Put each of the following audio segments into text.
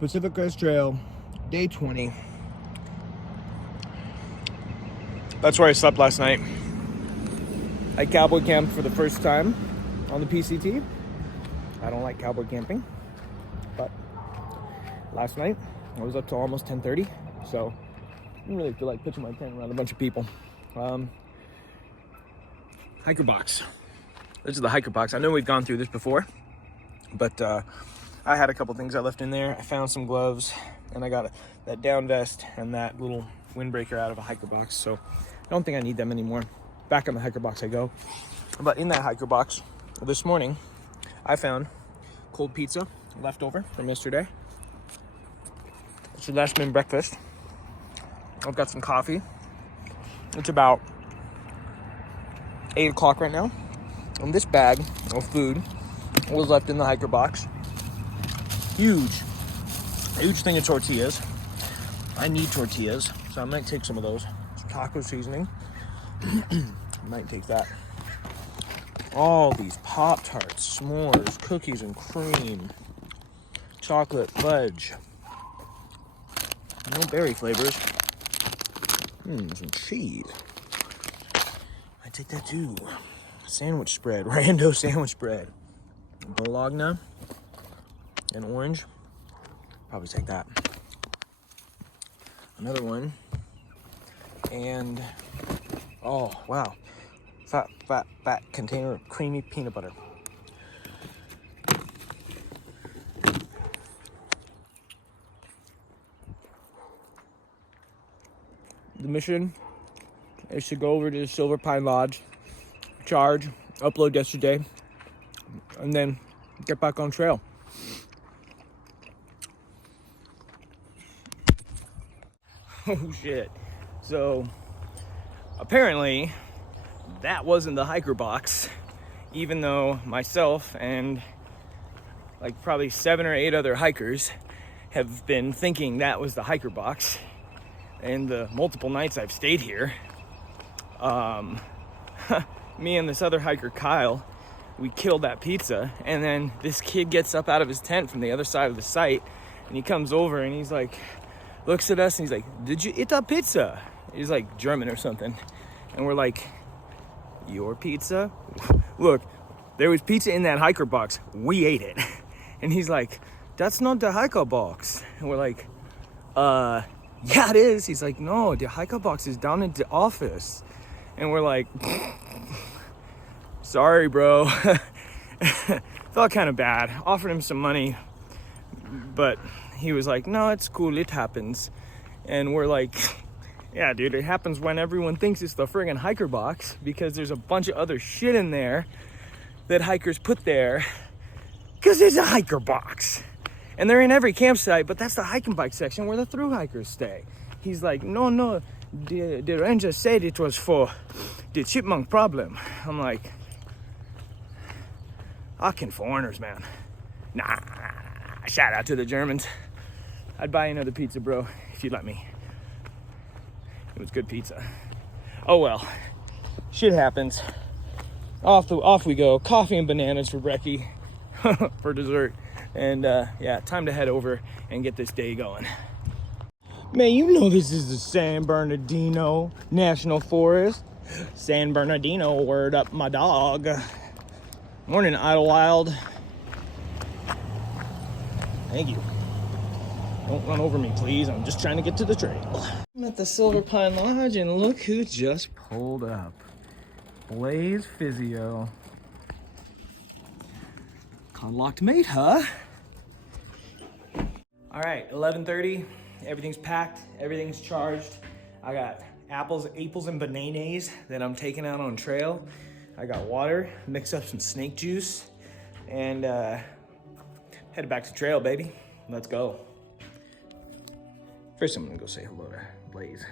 Pacific Crest Trail, day 20. That's where I slept last night. I cowboy camped for the first time on the PCT. I don't like cowboy camping, but last night I was up till almost 10:30, so I didn't really feel like pitching my tent around a bunch of people. Hiker box. This is the hiker box. I know we've gone through this before, but I had a couple things I left in there. I found some gloves, and I got that down vest and that little windbreaker out of a hiker box, so I don't think I need them anymore. Back on the hiker box I go. But in that hiker box, this morning, I found cold pizza left over from yesterday. It's the last minute breakfast. I've got some coffee. It's about 8 o'clock right now. And this bag of food was left in the hiker box. Huge thing of tortillas. I need tortillas, so I might take some of those. Some taco seasoning. Might take that. All these Pop-Tarts, s'mores, cookies and cream, chocolate fudge. No berry flavors. Some cheese. I take that too. Sandwich spread, rando sandwich bread. Bologna and orange. Probably take that. Another one. And oh wow. Fat container of creamy peanut butter. The mission is to go over to the Silver Pine Lodge, charge, upload yesterday, and then get back on trail. Oh shit. So apparently that wasn't the hiker box, even though myself and like probably 7 or 8 other hikers have been thinking that was the hiker box. And the multiple nights I've stayed here, me and this other hiker, Kyle, we killed that pizza. And then this kid gets up out of his tent from the other side of the site, and he comes over and he's like, looks at us and he's like, "Did you eat that pizza?" He's like German or something. And we're like, "Your pizza?" Look, there was pizza in that hiker box. We ate it. And he's like, "That's not the hiker box." And we're like, "Yeah, it is." He's like, "No, the hiker box is down in the office." And we're like, "Sorry, bro." Felt kind of bad. Offered him some money, but he was like, "No, it's cool, it happens." And we're like, "Yeah, dude, it happens when everyone thinks it's the friggin' hiker box, because there's a bunch of other shit in there that hikers put there because it's a hiker box. And they're in every campsite, but that's the hiking bike section where the thru hikers stay." He's like, no, the ranger said it was for the chipmunk problem." I'm like, fucking foreigners, man. Nah, shout out to the Germans. I'd buy another pizza, bro, if you'd let me. It was good pizza. Oh well, shit happens. Off we go. Coffee and bananas for brekkie for dessert. And yeah, time to head over and get this day going. Man, you know this is the San Bernardino National Forest. San Bernardino, word up my dog. Morning, Idyllwild. Thank you. Don't run over me, please. I'm just trying to get to the trail. I'm at the Silver Pine Lodge, and look who just pulled up. Blaze Physio. Unlocked mate, huh? All right, 11:30. Everything's packed. Everything's charged. I got apples, and bananas that I'm taking out on trail. I got water, mix up some snake juice, and headed back to trail, baby. Let's go. First, I'm gonna go say hello to Blaze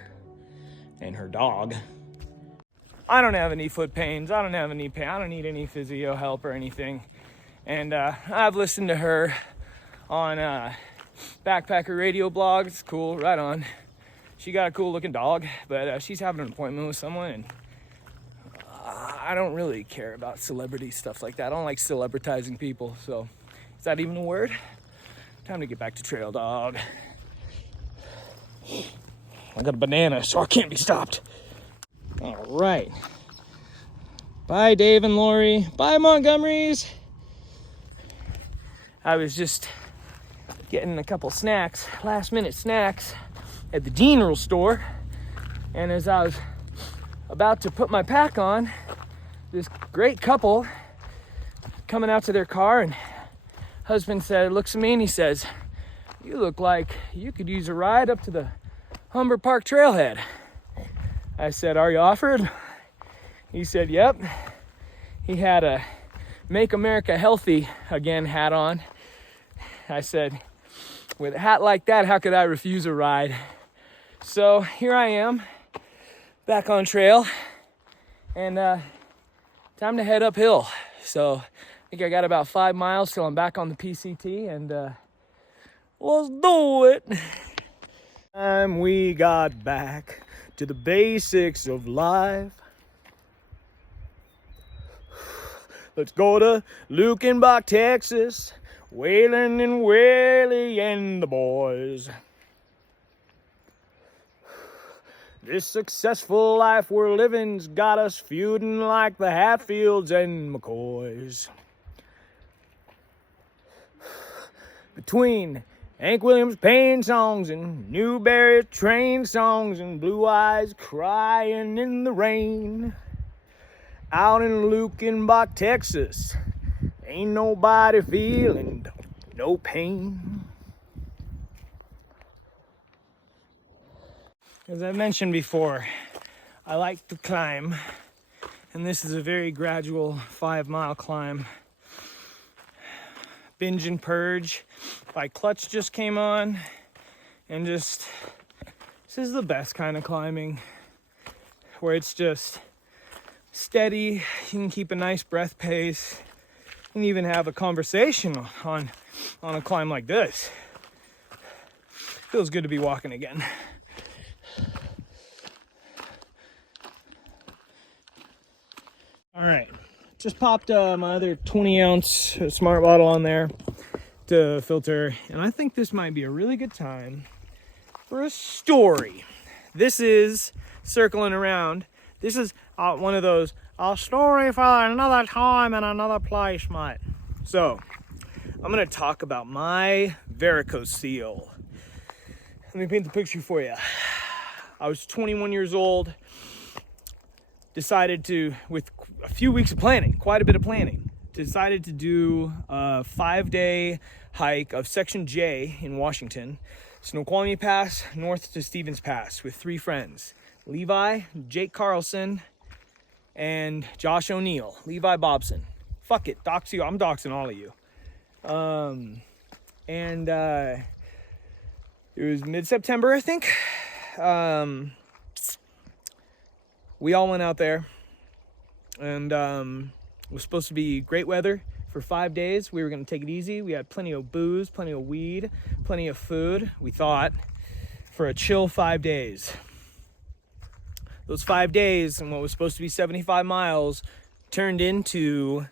and her dog. I don't have any foot pains. I don't have any pain. I don't need any physio help or anything. And I've listened to her on Backpacker Radio blog. It's cool, right on. She got a cool looking dog, but she's having an appointment with someone, and I don't really care about celebrity stuff like that. I don't like celebritizing people, so is that even a word? Time to get back to trail, dog. I got a banana, so I can't be stopped. All right. Bye, Dave and Lori. Bye, Montgomerys. I was just getting a couple snacks, last minute snacks at the General store. And as I was about to put my pack on, this great couple coming out to their car, and husband looks at me and he says, "You look like you could use a ride up to the Humber Park trailhead." I said, "Are you offered?" He said, "Yep." He had a Make America Healthy Again hat on. I said, with a hat like that, how could I refuse a ride? So here I am, back on trail, and time to head uphill. So I think I got about 5 miles till I'm back on the PCT, and let's do it. We got back to the basics of life. Let's go to Lukenbach, Texas. Waylon and Whaley and the boys. This successful life we're living's got us feuding like the Hatfields and McCoys. Between Hank Williams Payne songs and Newberry train songs and Blue Eyes crying in the rain, out in Lukenbach, Texas, ain't nobody feeling no pain. As I mentioned before, I like to climb, and this is a very gradual 5 mile climb. Binge and Purge by Clutch just came on, and this is the best kind of climbing, where it's just steady, you can keep a nice breath pace, you can even have a conversation on a climb like this. Feels good to be walking again. All right, just popped my other 20-ounce Smart bottle on there to filter, and I think this might be a really good time for a story. This is circling around. This is one of those, a story for another time and another place, mate. So, I'm going to talk about my varicocele. Let me paint the picture for you. I was 21 years old. Decided to, with a few weeks of planning, quite a bit of planning, decided to do a 5-day hike of Section J in Washington, Snoqualmie Pass, north to Stevens Pass, with 3 friends, Levi, Jake Carlson, and Josh O'Neill, Levi Bobson. Fuck it, dox you, I'm doxing all of you. It was mid-September, I think. We all went out there, and it was supposed to be great weather for 5 days. We were going to take it easy. We had plenty of booze, plenty of weed, plenty of food, we thought, for a chill 5 days. Those 5 days and what was supposed to be 75 miles turned into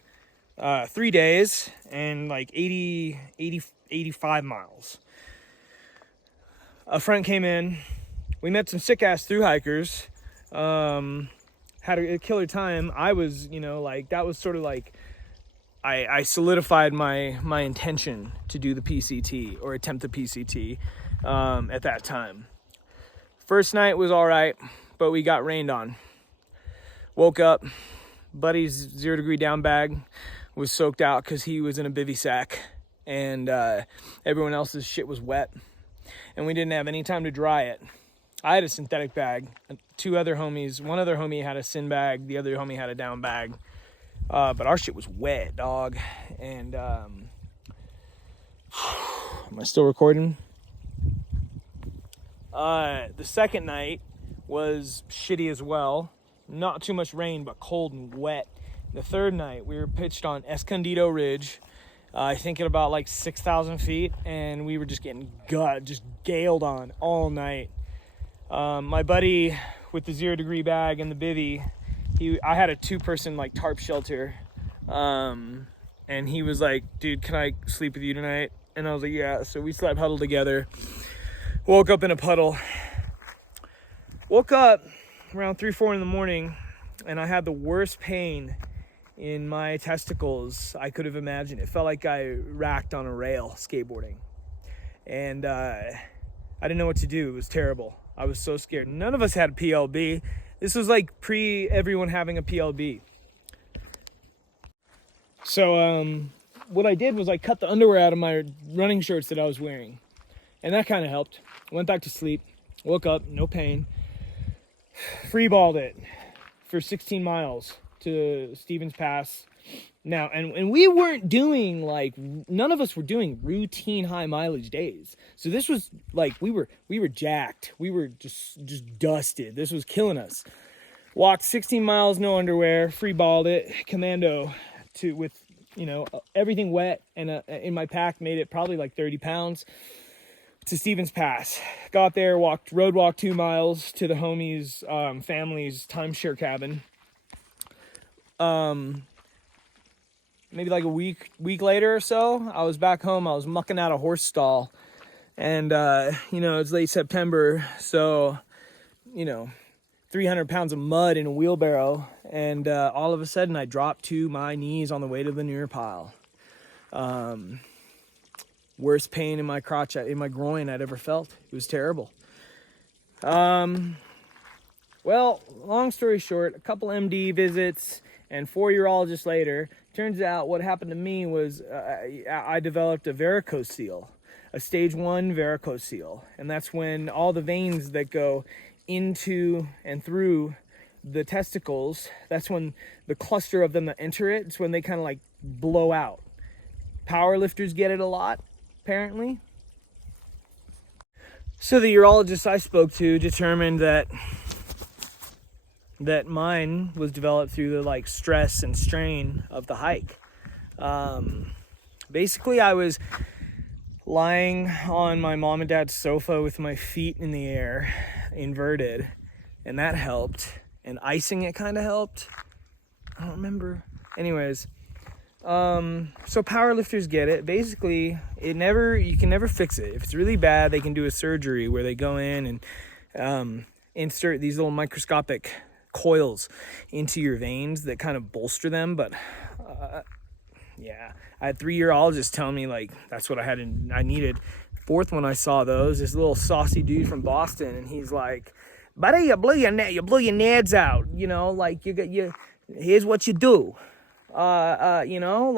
3 days and like 85 miles. A friend came in. We met some sick-ass thru-hikers. Had a killer time. I was, that was sort of like, I solidified my intention to do the PCT or attempt the PCT at that time. First night was all right, but we got rained on. Woke up, buddy's 0 degree down bag was soaked out because he was in a bivy sack, and everyone else's shit was wet, and we didn't have any time to dry it. I had a synthetic bag. 2 other homies, one other homie had a sin bag, the other homie had a down bag. But our shit was wet, dog. And am I still recording? The second night was shitty as well. Not too much rain, but cold and wet. The third night, we were pitched on Escondido Ridge, I think at about like 6,000 feet, and we were just getting just galed on all night. My buddy with the 0 degree bag and the bivy, I had a 2-person like tarp shelter, and he was like, "Dude, can I sleep with you tonight?" And I was like, yeah. So we slept huddled together. Woke up in a puddle. Woke up around 3, 4 in the morning, and I had the worst pain in my testicles I could have imagined. It felt like I racked on a rail skateboarding. And I didn't know what to do. It was terrible. I was so scared. None of us had a PLB. This was like pre everyone having a PLB. So what I did was I cut the underwear out of my running shorts that I was wearing. And that kind of helped. Went back to sleep. Woke up, no pain. Freeballed it for 16 miles to Stevens Pass. Now, and we weren't doing like, none of us were doing routine high mileage days. So this was like, we were jacked. We were just dusted. This was killing us. Walked 16 miles, no underwear, freeballed it, commando with, you know, everything wet and in my pack, made it probably like 30 pounds to Stevens Pass. Got there, road walked 2 miles to the homie's family's timeshare cabin. Maybe like a week later or so, I was back home. I was mucking out a horse stall, and you know, it's late September, so, you know, 300 pounds of mud in a wheelbarrow, and all of a sudden I dropped to my knees on the way to the manure pile. Worst pain in my crotch, in my groin I'd ever felt. It was terrible. Well, long story short, a couple MD visits and 4 urologists later, turns out what happened to me was I developed a varicocele, a stage 1 varicocele. And that's when all the veins that go into and through the testicles, that's when the cluster of them that enter it, it's when they kind of like blow out. Power lifters get it a lot, apparently. So the urologist I spoke to determined that mine was developed through the like stress and strain of the hike. Basically, I was lying on my mom and dad's sofa with my feet in the air, inverted, and that helped. And icing it kind of helped. I don't remember. Anyways, so powerlifters get it. Basically, you can never fix it. If it's really bad, they can do a surgery where they go in and insert these little microscopic coils into your veins that kind of bolster them. But yeah, I had 3 urologists tell me like that's what I needed. 4th one I saw those, this little saucy dude from Boston, and he's like, buddy, you blew your nads out, you know, like here's what you do. You know,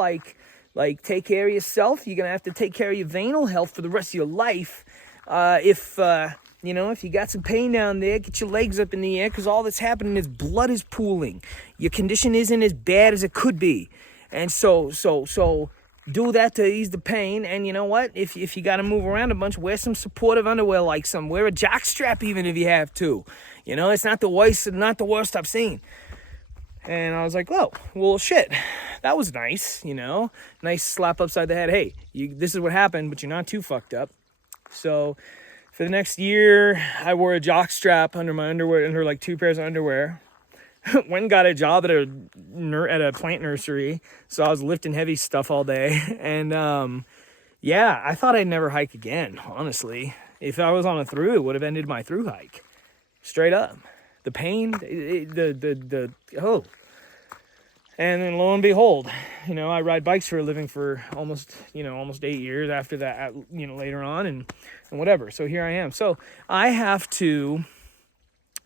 like take care of yourself. You're gonna have to take care of your venal health for the rest of your life. You know, if you got some pain down there, get your legs up in the air, because all that's happening is blood is pooling. Your condition isn't as bad as it could be. And so do that to ease the pain. And you know what? If you got to move around a bunch, wear some supportive underwear, wear a jock strap even if you have to. You know, it's not the worst I've seen. And I was like, oh, well, shit, that was nice, you know, nice slap upside the head. Hey, this is what happened, but you're not too fucked up. So for the next year, I wore a jock strap under my underwear, under like 2 pairs of underwear. Went and got a job at a plant nursery, so I was lifting heavy stuff all day. And yeah, I thought I'd never hike again, honestly. If I was on a through, it would have ended my through hike. Straight up. The pain, oh. And then lo and behold, you know, I ride bikes for a living for almost 8 years after that, you know, later on and whatever. So here I am. So I have to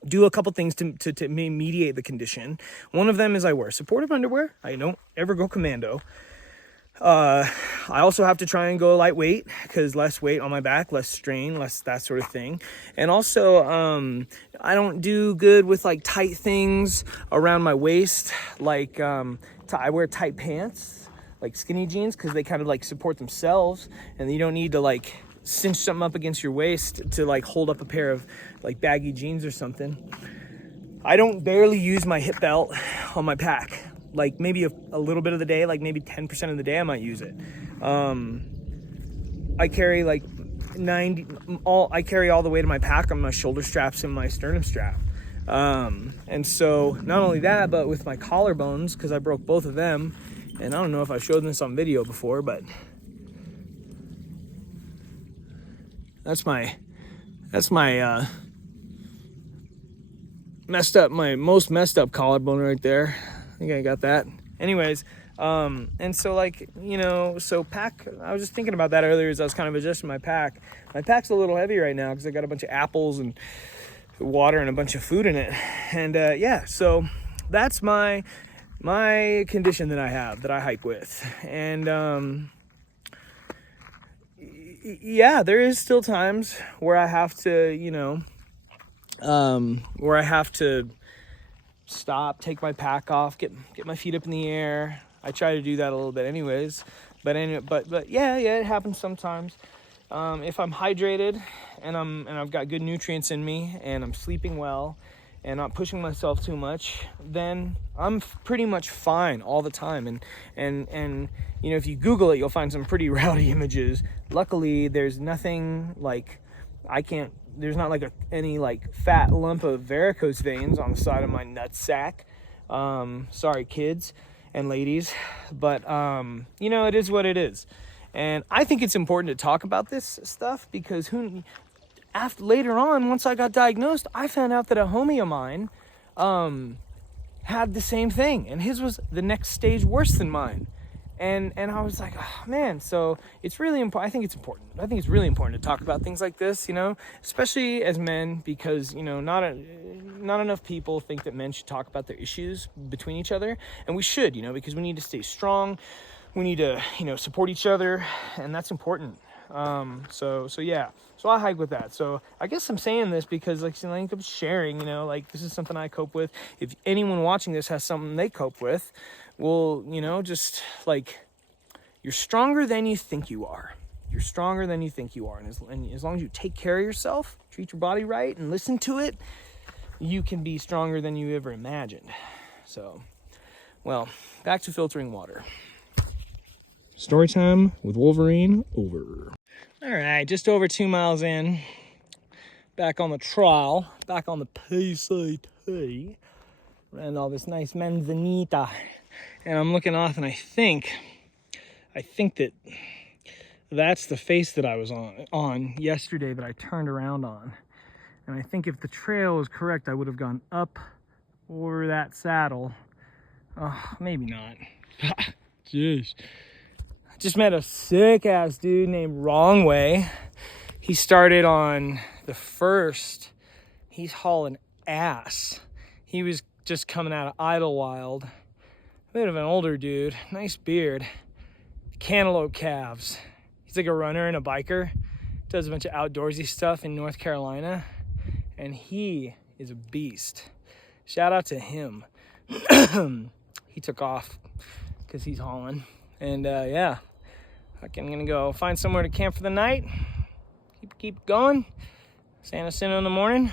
do a couple things to mediate the condition. One of them is I wear supportive underwear. I don't ever go commando. I also have to try and go lightweight, because less weight on my back, less strain, less that sort of thing. And also, I don't do good with like tight things around my waist. Like, I wear tight pants, like skinny jeans, because they kind of like support themselves, and you don't need to like cinch something up against your waist to like hold up a pair of like baggy jeans or something. I don't barely use my hip belt on my pack. Like maybe a little bit of the day, like maybe 10% of the day I might use it. I carry like I carry all the weight of my pack on my shoulder straps and my sternum strap. And so not only that, but with my collarbones, because I broke both of them, and I don't know if I showed this on video before, but That's my my most messed up collarbone right there. I think I got that. Anyways, and so like, you know, so pack, I was just thinking about that earlier as I was kind of adjusting my pack. My pack's a little heavy right now because I got a bunch of apples and water and a bunch of food in it. And yeah, so that's my condition that I have, that I hike with. And yeah, there is still times where I have to, you know, where I have to stop, take my pack off, get my feet up in the air. I try to do that a little bit anyways, but anyway, but yeah, it happens sometimes. If I'm hydrated and I've got good nutrients in me and I'm sleeping well and not pushing myself too much, then I'm pretty much fine all the time. And you know, if you Google it, you'll find some pretty rowdy images. Luckily, there's nothing like, there's not like any like fat lump of varicose veins on the side of my nutsack. Sorry, kids and ladies, but you know, it is what it is. And I think it's important to talk about this stuff because later on, once I got diagnosed, I found out that a homie of mine had the same thing, and his was the next stage worse than mine. And I was like, oh, man, so it's really important. I think it's really important to talk about things like this, you know, especially as men, because, you know, not enough people think that men should talk about their issues between each other. And we should, you know, because we need to stay strong. We need to, you know, support each other, and that's important. So yeah, so I hike with that. So I guess I'm saying this because like I'm sharing, you know, like this is something I cope with. If anyone watching this has something they cope with, well, you know, just like, you're stronger than you think you are. You're stronger than you think you are. And as long as you take care of yourself, treat your body right, and listen to it, you can be stronger than you ever imagined. So, well, back to filtering water. Story time with Wolverine over. All right, just over 2 miles in, back on the trail, back on the PCT, and all this nice manzanita. And I'm looking off, and I think that that's the face that I was on yesterday that I turned around on. And I think if the trail is correct, I would have gone up over that saddle. Maybe not. Jeez. Just met a sick ass dude named Wrong Way. He started on the first. He's hauling ass. He was just coming out of Idyllwild. A bit of an older dude, nice beard, cantaloupe calves. He's like a runner and a biker. Does a bunch of outdoorsy stuff in North Carolina, and he is a beast. Shout out to him. He took off because he's hauling, and yeah. I'm gonna go find somewhere to camp for the night. Keep going. Santa Cena in the morning.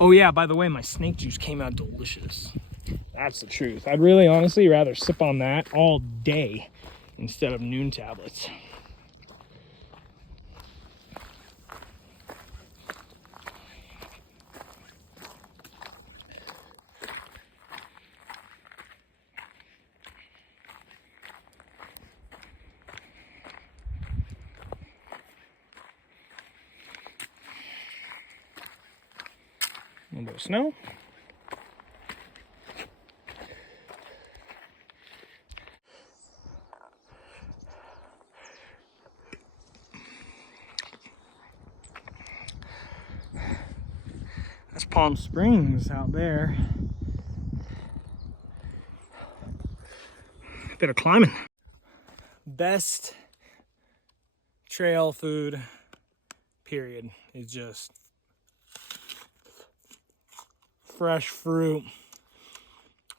Oh yeah, by the way, my snake juice came out delicious. That's the truth. I'd really honestly rather sip on that all day instead of noon tablets. A little bit of snow. That's Palm Springs out there. A bit of climbing. Best trail food, period, is just fresh fruit.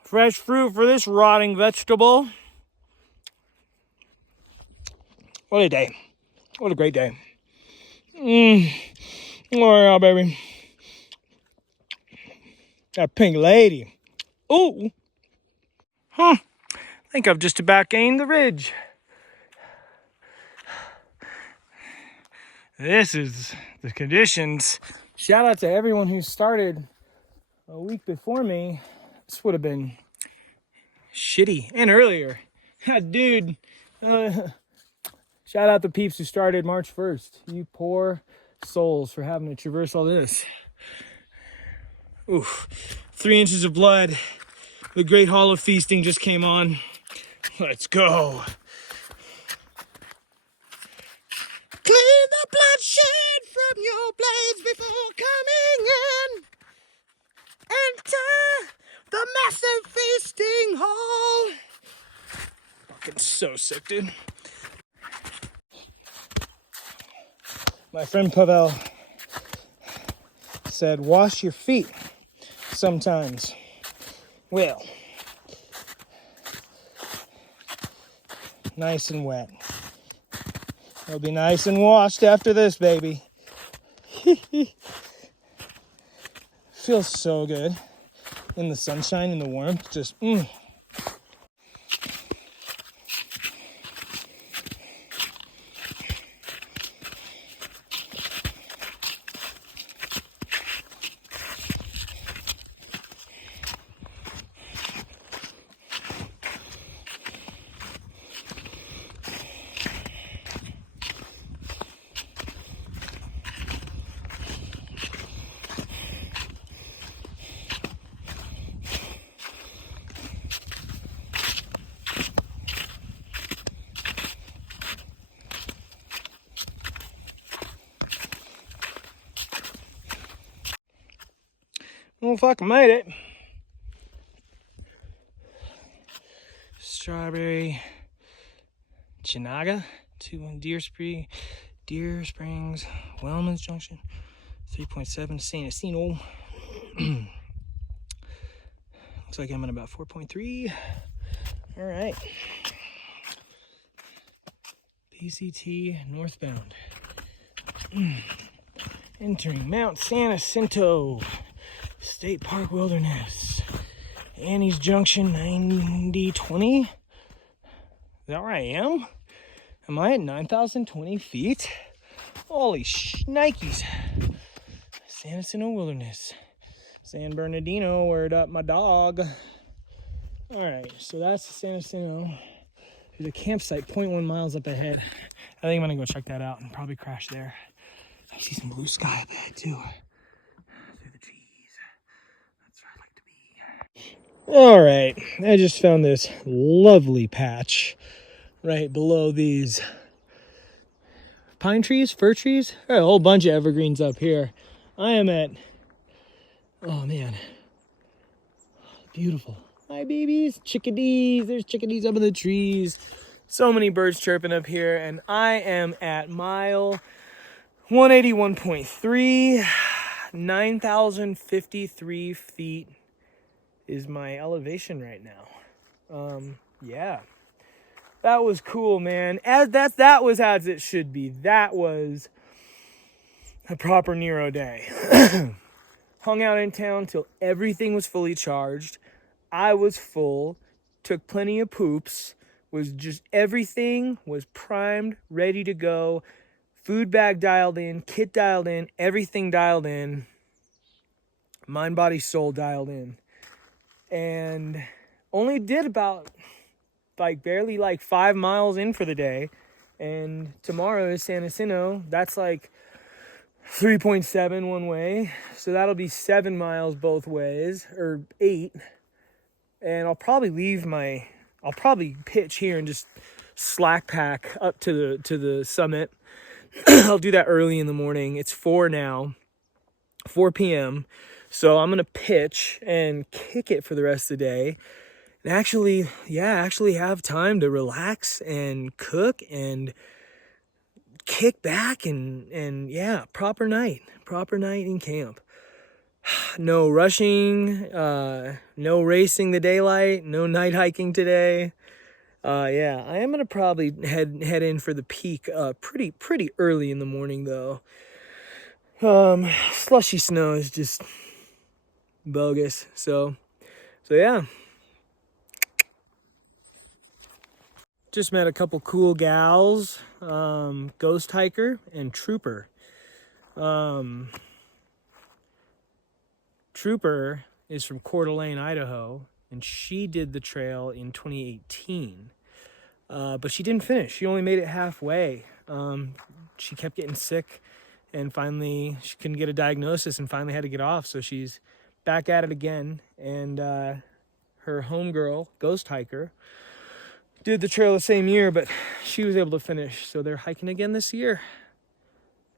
Fresh fruit for this rotting vegetable. What a day. What a great day. Oh yeah, baby. That pink lady. Ooh. I think I've just about gained the ridge. This is the conditions. Shout out to everyone who started a week before me. This would have been shitty. And earlier. Dude. Shout out the peeps who started March 1st. You poor souls for having to traverse all this. Ooh, 3 inches of blood. The Great Hall of Feasting just came on. Let's go. Clean the bloodshed from your blades before coming in. Enter the massive feasting hall. Fucking so sick, dude. My friend Pavel said, wash your feet sometimes. Well, nice and wet. It'll be nice and washed after this, baby. Feels so good in the sunshine, in the warmth. Just, well, fuck, I made it. Strawberry Chinaga to Deer Springs, Wellman's Junction, 3.7 San Jacinto. Looks like I'm at about 4.3. All right. PCT northbound. Entering Mount San Jacinto State Park Wilderness. Annie's Junction 9020. Is that where I am? Am I at 9,020 feet? Holy shnikes. San Jacinto Wilderness. San Bernardino, word up my dog. Alright, so that's San Jacinto. There's a campsite 0.1 miles up ahead. I think I'm gonna go check that out and probably crash there. I see some blue sky up ahead too. Through the trees. That's where I like to be. Alright, I just found this lovely patch right below these pine trees, fir trees. There's a whole bunch of evergreens up here. I am at, oh man, beautiful. Hi babies, chickadees. There's chickadees up in the trees. So many birds chirping up here, and I am at mile 181.3. 9,053 feet is my elevation right now. Yeah. That was cool, man. That was as it should be. That was a proper Nero day. Hung out in town till everything was fully charged. I was full, took plenty of poops, was just everything was primed, ready to go. Food bag dialed in, kit dialed in, everything dialed in. Mind, body, soul dialed in. And only did about barely 5 miles in for the day. And tomorrow is San Jacinto. That's 3.7 one way. So that'll be 7 miles both ways, or 8. And I'll probably pitch here and just slack pack up to the summit. I'll do that early in the morning. It's 4 now, 4 p.m. So I'm going to pitch and kick it for the rest of the day. And actually have time to relax and cook and kick back and proper night in camp. No rushing, no racing the daylight, no night hiking today. I am gonna probably head in for the peak pretty early in the morning though. Slushy snow is just bogus. So yeah. Just met a couple cool gals, Ghost Hiker and Trooper. Trooper is from Coeur d'Alene, Idaho, and she did the trail in 2018. But she didn't finish. She only made it halfway. She kept getting sick, and finally she couldn't get a diagnosis and finally had to get off. So she's back at it again. And her homegirl, Ghost Hiker, did the trail the same year, but she was able to finish. So they're hiking again this year.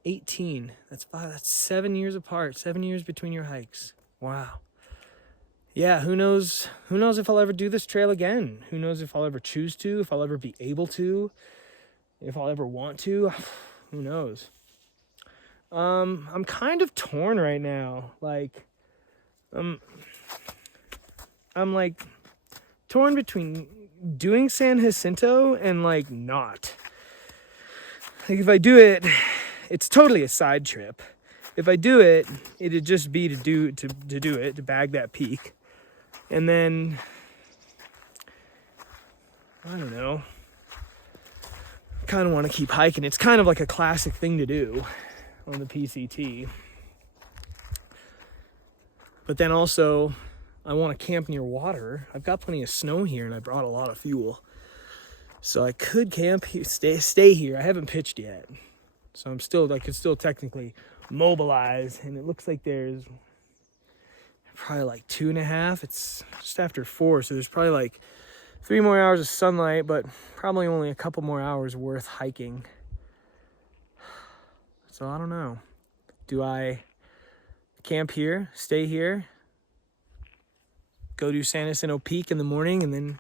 18. That's 7 years apart. 7 years between your hikes. Wow. Yeah, who knows if I'll ever do this trail again. Who knows if I'll ever choose to, if I'll ever be able to, if I'll ever want to. Who knows? I'm kind of torn right now. Like, I'm like torn between doing San Jacinto and like not. Like, if I do it, it's totally a side trip. If I do it, it'd just be to bag that peak. And then, I don't know, kind of want to keep hiking. It's kind of like a classic thing to do on the PCT. But then also, I want to camp near water. I've got plenty of snow here, and I brought a lot of fuel. So I could camp here, stay here. I haven't pitched yet. So I could still technically mobilize, and it looks like there's probably like 2.5. It's just after 4, so there's probably like 3 more hours of sunlight, but probably only a couple more hours worth hiking. So I don't know. Do I camp here, stay here, go do San Jacinto Peak in the morning, and then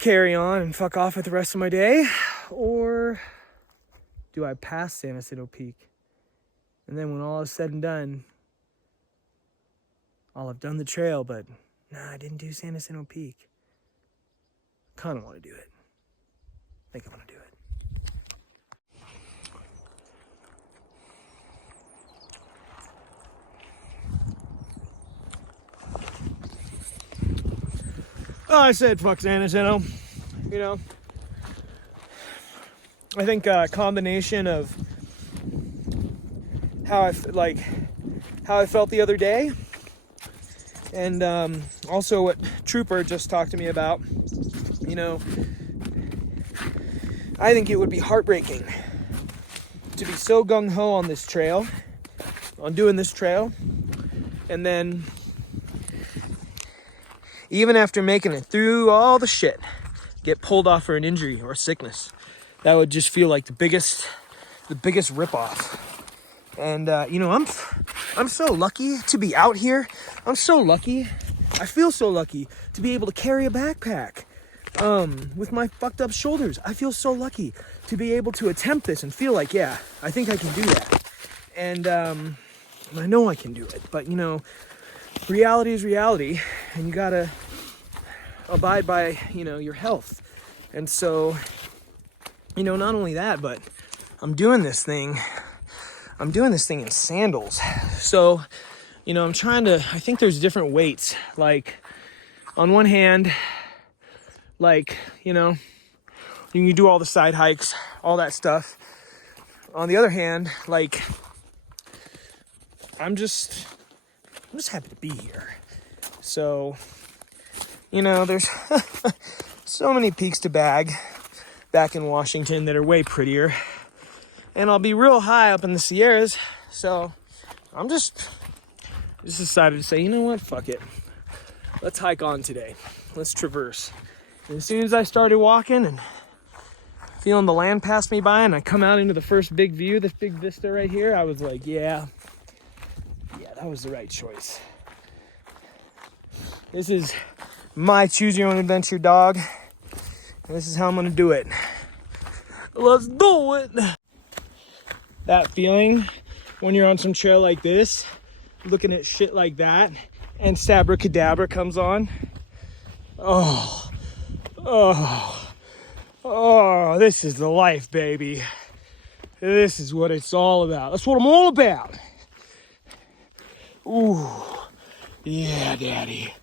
carry on and fuck off with the rest of my day? Or do I pass San Jacinto Peak, and then when all is said and done, I'll have done the trail, but nah, I didn't do San Jacinto Peak. Kind of want to do it. I think I'm going to do it. Oh, I said fuck San Jacinto. You know, I think a combination of how I felt the other day, and also what Trooper just talked to me about. You know, I think it would be heartbreaking to be so gung-ho on this trail, on doing this trail, and then even after making it through all the shit, get pulled off for an injury or sickness. That would just feel like the biggest ripoff. And you know, I'm so lucky to be out here. I'm so lucky. I feel so lucky to be able to carry a backpack with my fucked up shoulders. I feel so lucky to be able to attempt this and feel like, yeah, I think I can do that. And I know I can do it. But you know, reality is reality, and you gotta abide by, you know, your health. And so, you know, not only that, but I'm doing this thing in sandals. So, you know, I think there's different weights. Like, on one hand, like, you know, you can do all the side hikes, all that stuff. On the other hand, like, I'm just happy to be here. So, you know, there's so many peaks to bag back in Washington that are way prettier. And I'll be real high up in the Sierras. So I'm just decided to say, you know what, fuck it. Let's hike on today. Let's traverse. And as soon as I started walking and feeling the land pass me by, and I come out into the first big view, this big vista right here, I was like, yeah, that was the right choice. This is my choose your own adventure, dog. And this is how I'm gonna do it. Let's do it. That feeling when you're on some trail like this, looking at shit like that, and Sabracadabra comes on. Oh, this is the life, baby. This is what it's all about. That's what I'm all about. Ooh, yeah, daddy.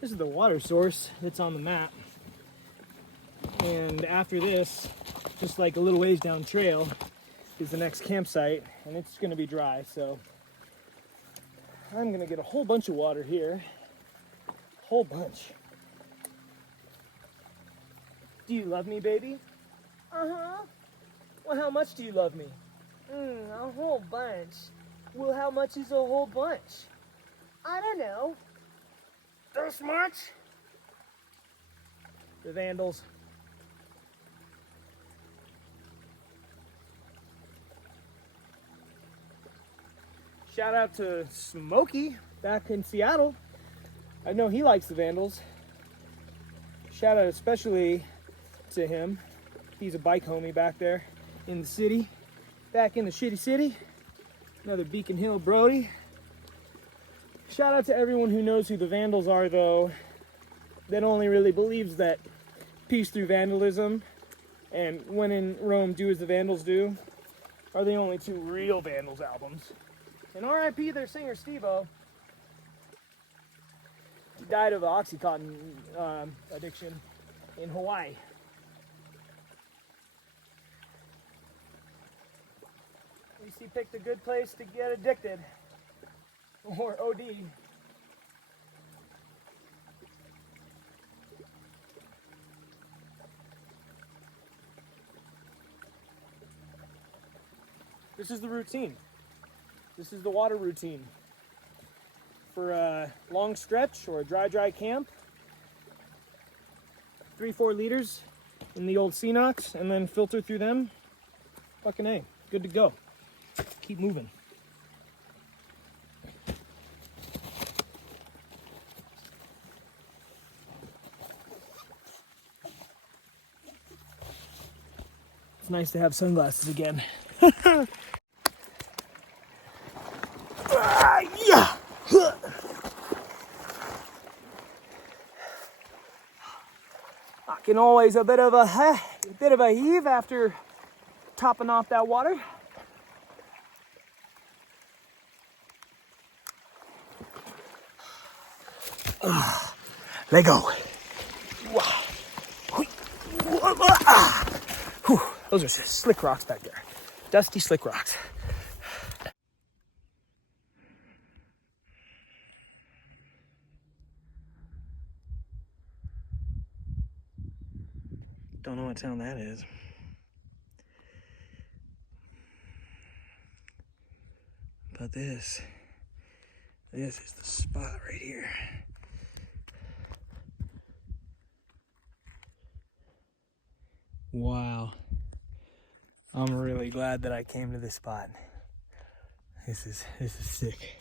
This is the water source that's on the map. And after this, just like a little ways down trail, is the next campsite, and it's gonna be dry, so I'm gonna get a whole bunch of water here. Whole bunch. Do you love me, baby? Uh-huh. Well, how much do you love me? A whole bunch. Well, how much is a whole bunch? I don't know. This much? The Vandals. Shout out to Smokey back in Seattle. I know he likes the Vandals. Shout out especially to him. He's a bike homie back there in the city. Back in the shitty city. Another Beacon Hill Brody. Shout out to everyone who knows who the Vandals are, though, that only really believes that peace through vandalism and When in Rome, Do as the Vandals Do are the only two real Vandals albums. And R.I.P. their singer, Steve-O. He died of Oxycontin addiction in Hawaii. At least he picked a good place to get addicted. Or OD. This is the routine. This is the water routine. For a long stretch or a dry camp. 3-4 liters in the old Cenox and then filter through them. Fucking A. Good to go. Keep moving. It's nice to have sunglasses again. Yeah. Can always a bit of a heave after topping off that water. Let go. Those are slick rocks back there. Dusty slick rocks. Don't know what sound that is. But this is the spot right here. Wow. I'm really glad that I came to this spot. This is sick.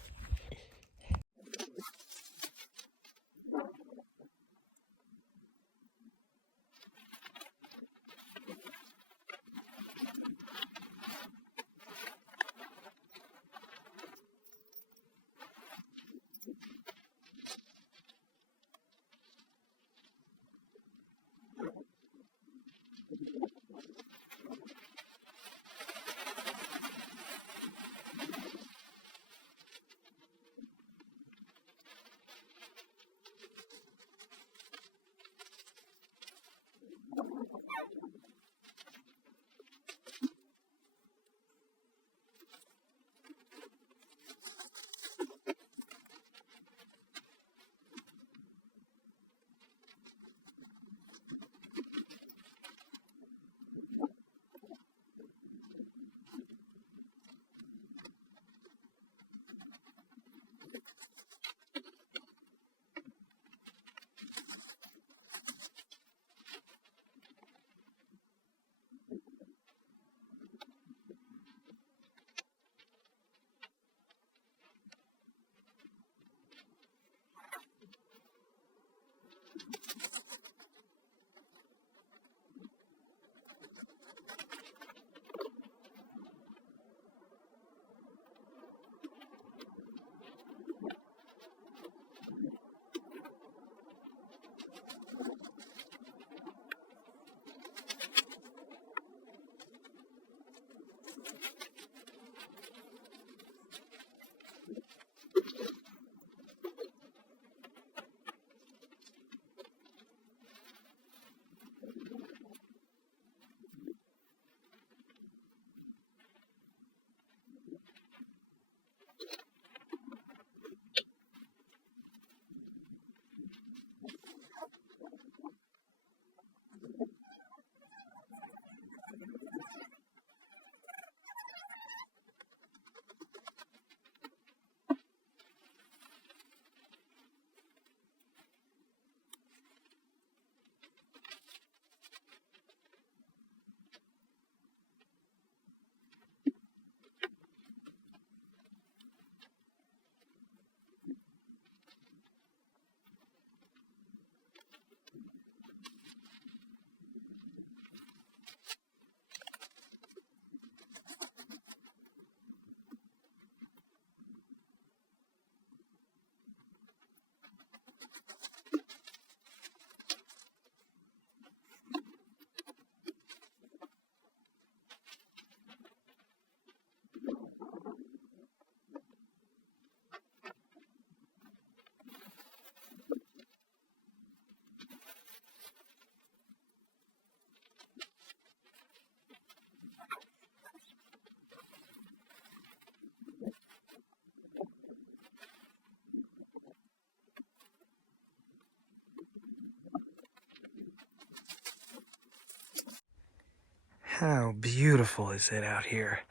How beautiful is it out here?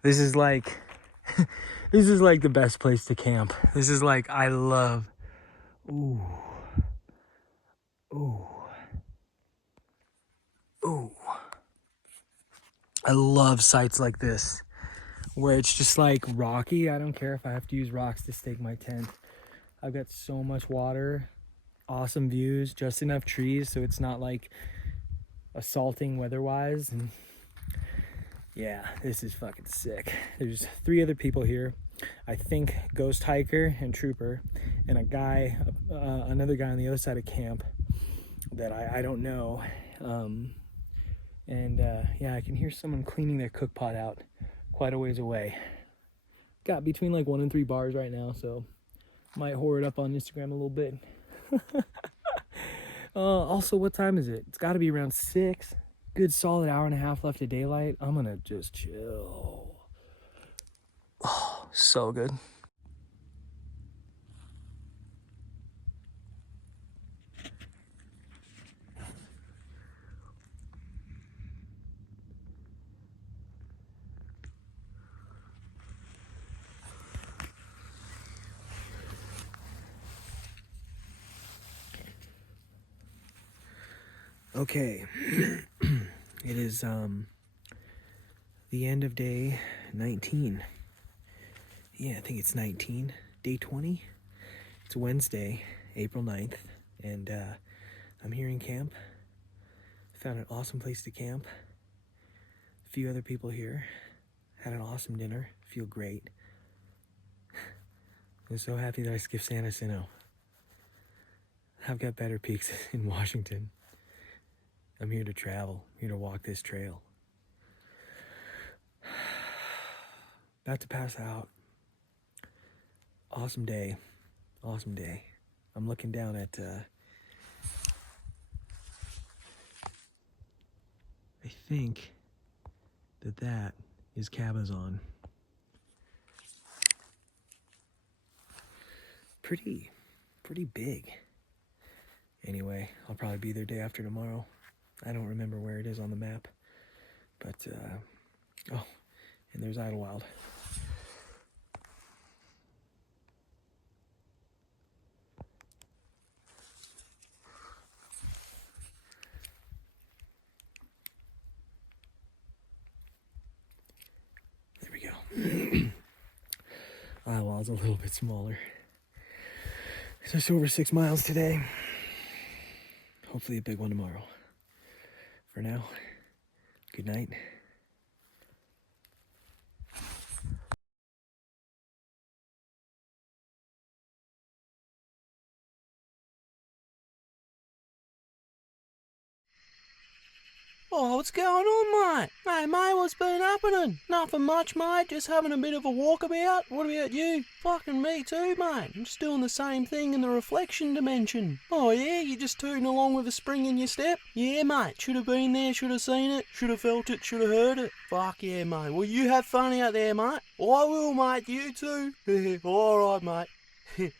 This is like, this is like the best place to camp. This is like, I love, ooh, ooh, ooh. I love sites like this, where it's just like rocky. I don't care if I have to use rocks to stake my tent. I've got so much water, awesome views, just enough trees so it's not like assaulting weather-wise. And yeah, this is fucking sick. There's 3 other people here. I think Ghost Hiker and Trooper, and a guy, another guy on the other side of camp that I don't know. Yeah, I can hear someone cleaning their cook pot out quite a ways away. Got between like 1 and 3 bars right now, so might whore it up on Instagram a little bit. Also, what time is it? It's got to be around 6. Good solid hour and a half left of daylight. I'm gonna just chill. Oh, so good. Okay, it is the end of day 19. Yeah, I think it's 19, day 20. It's Wednesday, April 9th, and I'm here in camp. Found an awesome place to camp. A few other people here. Had an awesome dinner. Feel great. I'm so happy that I skipped San Jacinto. I've got better peaks in Washington. I'm here to travel, here to walk this trail. About to pass out. Awesome day. Awesome day. I'm looking down at, I think that is Cabazon. Pretty big. Anyway, I'll probably be there day after tomorrow. I don't remember where it is on the map, but, oh, and there's Idyllwild. There we go. Idyllwild's a little bit smaller. Just over 6 miles today. Hopefully a big one tomorrow. For now, good night. Oh, what's going on, mate? Hey, mate, what's been happening? Nothing much, mate. Just having a bit of a walkabout. What about you? Fucking me too, mate. I'm just doing the same thing in the reflection dimension. Oh, yeah? You just tooting along with a spring in your step? Yeah, mate. Should have been there, should have seen it, should have felt it, should have heard it. Fuck yeah, mate. Well, you have fun out there, mate. I will, mate. You too. Alright, mate.